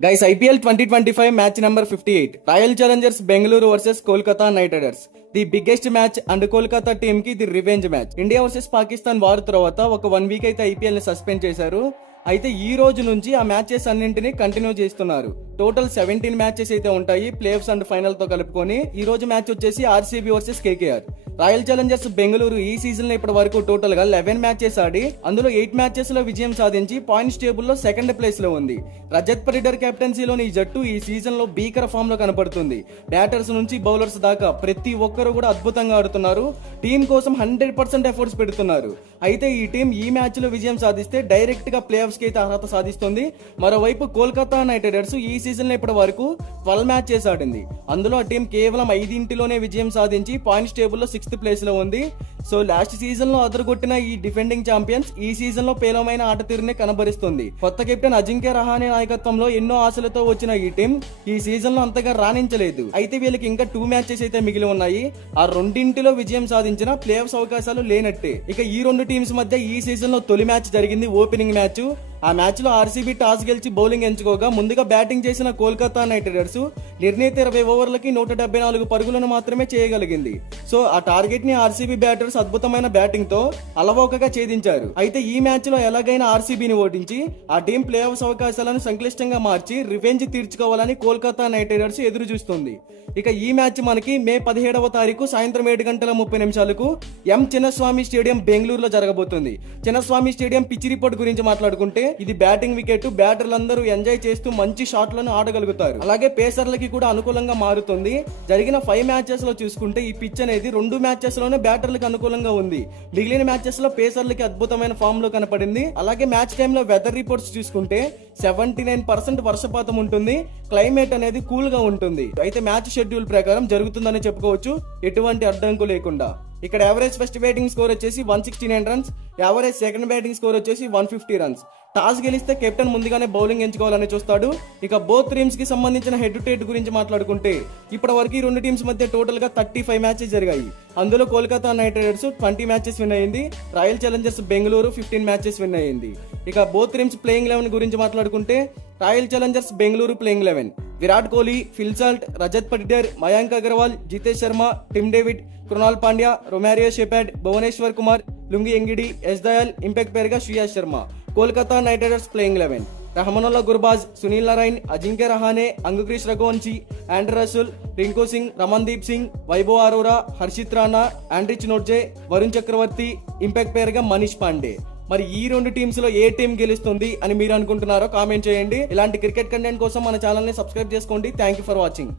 Guys, IPL 2025 match number 58. Royal Challengers Bengaluru versus Kolkata Knight Riders. The biggest match and Kolkata team ki the revenge match. India versus Pakistan war తర్వాత ఒక 1 week అయితే IPL ని suspend చేశారు. అయితే ఈ రోజు నుంచి ఆ మ్యాచెస్ అన్నింటినీ కంటిన్యూ చేస్తున్నారు. టోటల్ 17 మ్యాచెస్ అయితే ఉంటాయి ప్లే ఆఫ్స్ అండ్ ఫైనల్ తో కలుపుకొని. ఈ రోజు మ్యాచ్ వచ్చేసి RCB versus KKR. Royal Challengers Bengaluru ఈ సీజన్ లో ఇప్పటి వరకు టోటల్ గా 11 మ్యాచెస్ ఆడి అందులో 8 మ్యాచెస్ లో విజయం సాధించి పాయింట్స్ టేబుల్ లో సెకండ్ ప్లేస్ లో ఉంది. రజత్ పడిడర్ కెప్టెన్సీలోని ఈ జట్టు ఈ సీజన్ లో భీకర ఫామ్ లో కనపడుతుంది. బ్యాటర్స్ నుంచి బౌలర్స్ దాకా ప్రతి ఒక్కరు కూడా అద్భుతంగా ఆడుతున్నారు. టీం కోసం 100% ఎఫర్ట్స్ పెడుతున్నారు. అయితే ఈ టీం ఈ మ్యాచ్ లో విజయం సాధిస్తే డైరెక్ట్ గా ప్లే ఆఫ్స్ కి అయితే అర్హత సాధిస్తుంది. మరోవైపు కోల్కతా నైట్ రైడర్స్ ఈ సీజన్ లో ఇప్పటి వరకు 12 మ్యాచెస్ ఆడింది. అందులో ఆ టీం కేవలం 5 విజయం సాధించి పాయింట్స్ టేబుల్ లో 6th ప్లేస్ లో ఉంది. సో లాస్ట్ సీజన్ లో అదరగొట్టిన ఈ డిఫెండింగ్ ఛాంపియన్స్ ఈ సీజన్ లో పేలవమైన ఆట తీరునే కనబరుస్తుంది. కొత్త కెప్టెన్ అజింక్య రహానే నాయకత్వంలో ఎన్నో ఆశలతో వచ్చిన ఈ టీం ఈ సీజన్ లో అంతగా రాణించలేదు. అయితే వీళ్ళకి ఇంకా 2 మ్యాచెస్ అయితే మిగిలి ఉన్నాయి. ఆ రెండింటిలో విజయం సాధించిన ప్లే ఆఫ్స్ అవకాశాలు లేనట్టే. ఇక ఈ రెండు టీమ్స్ మధ్య ఈ సీజన్ లో తొలి మ్యాచ్ జరిగింది, ఓపెనింగ్ మ్యాచ్. ఆ మ్యాచ్ లో ఆర్సీబీ టాస్ గెలిచి బౌలింగ్ ఎంచుకోగా ముందుగా బ్యాటింగ్ చేసిన కోల్కతా నైట్ రైడర్స్ నిర్ణీత 20 ఓవర్లకి 174 పరుగులను మాత్రమే చేయగలిగింది. సో ఆ టార్గెట్ ని ఆర్సీబీ బ్యాటర్స్ అద్భుతమైన బ్యాటింగ్ తో అలవోకగా ఛేదించారు. అయితే ఈ మ్యాచ్ లో ఎలాగైనా ఆర్సీబీని ఓడించి ఆ టీం ప్లే ఆఫ్స్ అవకాశాలను సంక్లిష్టంగా మార్చి రివెంజ్ తీర్చుకోవాలని కోల్కతా నైట్ రైడర్స్ ఎదురు చూస్తుంది. ఇక ఈ మ్యాచ్ మనకి మే 17వ తారీఖు సాయంత్రం 7:30 ఎం చిన్నస్వామి స్టేడియం బెంగళూరులో జరగబోతుంది. చిన్నస్వామి స్టేడియం పిచ్ రిపోర్ట్ గురించి మాట్లాడుకుంటే ఇది బ్యాటింగ్ వికెట్. బ్యాటర్లందరూ ఎంజాయ్ చేస్తూ మంచి షాట్లను ఆడగలుగుతారు. అలాగే పేసర్లకి కూడా అనుకూలంగా మారుతుంది. జరిగిన 5 మ్యాచెస్ లో చూసుకుంటే ఈ పిచ్ అనేది 2 మ్యాచెస్ లోనే బ్యాటర్లకు అనుకూలంగా ఉంది. మిగిలిన మ్యాచెస్ లో పేసర్లకి అద్భుతమైన ఫామ్ లో కనపడింది. అలాగే మ్యాచ్ టైమ్ లో వెదర్ రిపోర్ట్స్ చూసుకుంటే 79% వర్షపాతం ఉంటుంది. క్లైమేట్ అనేది కూల్ గా ఉంటుంది. అయితే మ్యాచ్ షెడ్యూల్ ప్రకారం జరుగుతుందని చెప్పుకోవచ్చు, ఎటువంటి అడ్డంకు లేకుండా. ఇక్కడ యావరేజ్ ఫస్ట్ బ్యాటింగ్ స్కోర్ వచ్చేసి 169 runs, average second batting score వచ్చేసి 150 రన్స్. టాస్ గెలిస్తే కెప్టెన్ ముందుగానే బౌలింగ్ ఎంచుకోవాలని చూస్తాడు. ఇక బోత్ టీమ్స్ కి సంబంధించిన హెడ్ టు హెడ్ గురించి మాట్లాడుకుంటే ఇప్పటి వరకు ఈ రెండు టీమ్స్ మధ్య టోటల్ గా 35 మ్యాచెస్ జరిగాయి. అందులో Kolkata Knight Riders 20 matches win అయింది. Royal Challengers Bengaluru 15 matches win అయింది. ఇక బోత్ టీమ్స్ ప్లేయింగ్ 11 గురించి మాట్లాడుకుంటే Royal Challengers Bengaluru playing 11 Virat Kohli, Phil Salt, Rajat Patidar, Mayank Agarwal, Jitesh Sharma, Tim David, Krunal Pandya, Romario Shepherd, Bhuvneshwar Kumar, Lungi Ngidi, S Dayal, impact పేరుగా Shreyas Sharma. Kolkata Knight Riders playing 11 Rahmanullah Gurbaz, Sunil Narine, Ajinkya Rahane, Angkrish Raghuvanshi, Andre Rasool, Rinku Singh, Ramandeep Singh, Vaibhav Arora, Harshit Rana, Anrich నోడ్జే, Varun చక్రవర్తి, impact పేరుగా మనీష్ పాండే. మరి ఈ రెండు టీమ్స్ లో ఏ టీం గెలుస్తుంది అని మీరు అనుకుంటున్నారో కామెంట్ చేయండి. ఇలాంటి క్రికెట్ కంటెంట్ కోసం మన ఛానల్ ని సబ్స్క్రైబ్ చేసుకోండి. Thank you for watching.